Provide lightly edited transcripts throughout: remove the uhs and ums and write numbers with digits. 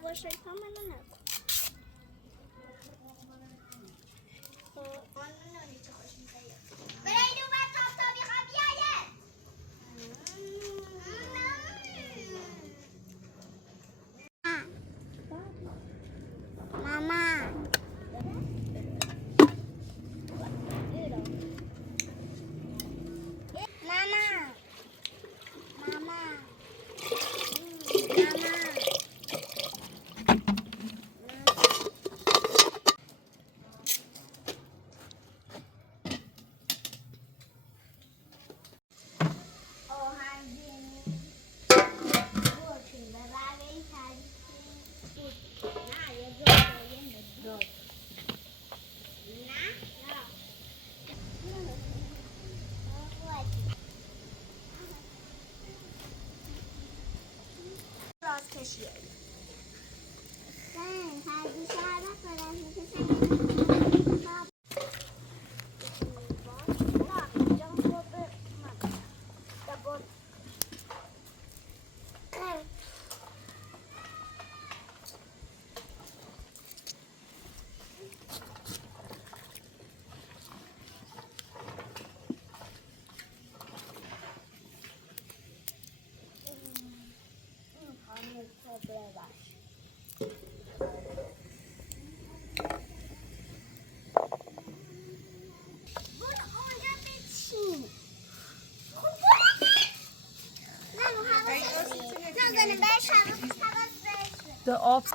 باشه کاملا نکن. برای دو بر تاب تابی خبیایه ماما راست کشیه The ops.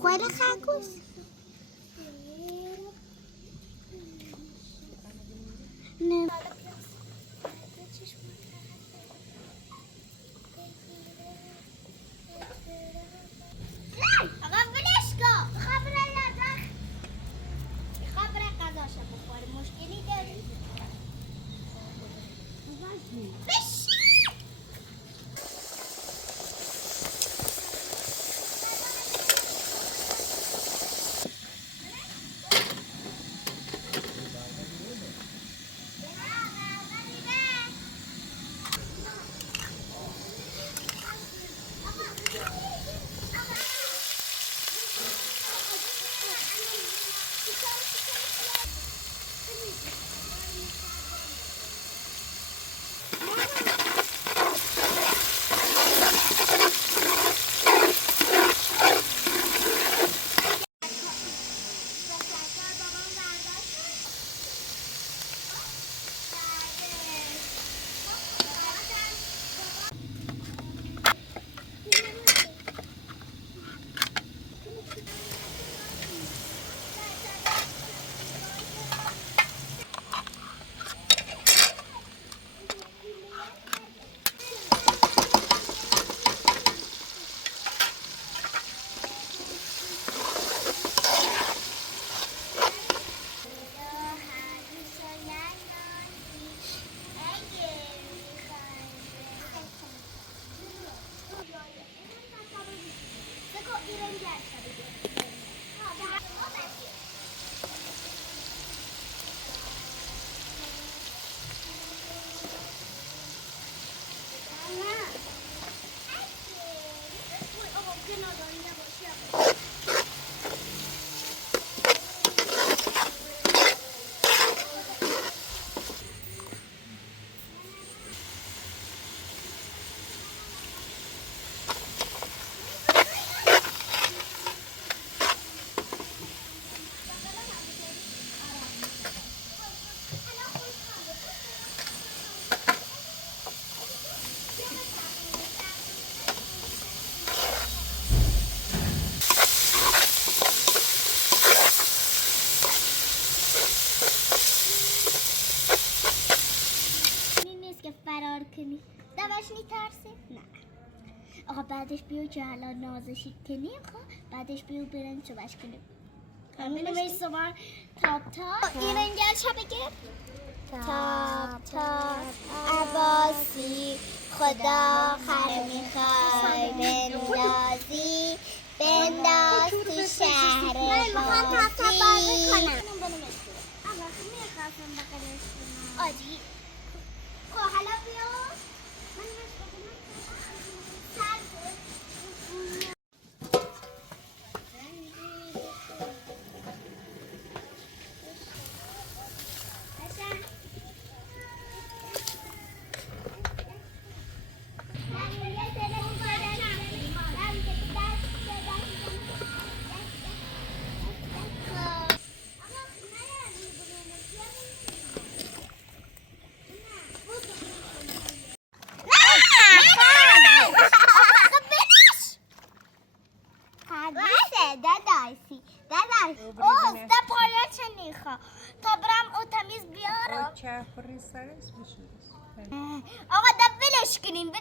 خوره خرگوش نه آقا بلش کن خبره لازم خبره قضاشو بخوره مشکلی داری؟ بشی میترسه؟ نه. آقا بعدش بیو که الان نازشی کنی بعدش بیو برن صبحش کنیم. همین صبح تاپ این انگلش بگه تاپ عباسی خدا خر میخوای بنداز تو شهر باسی آجی خب حالا بیا تا برم او تمیز بیارم آقا ده ولش کنین تا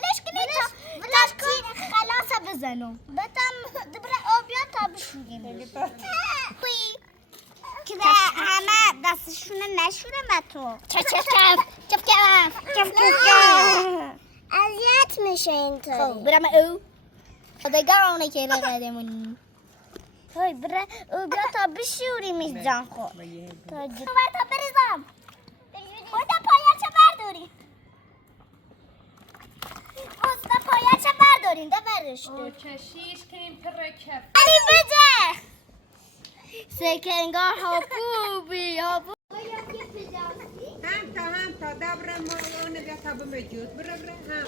خلاصه بزنم بتم دبره آبیا تا بشوریم که همه دستشونه نشوره با تو چف اذیت میشه اینطوری خب برم او خداگرانه که بقدمون های بره او بیا تا بشوریمش جان خود تا بریزم خود پایچه برداریم پایچه برداریم ده برش کشیش کنیم ترکب علی بده سکنگار ها خوبی هم تا دبر ما بیا تا بمجود بره هم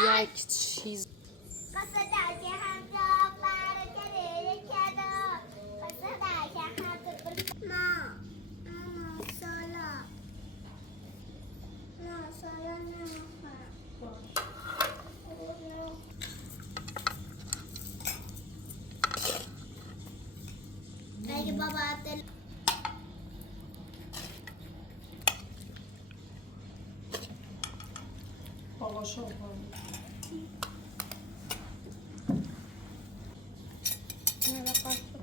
یک چیز قصدك هم جاب بارك ليك كذا قصدك هم ما سالا اگه بابا عبدال بابا شو نه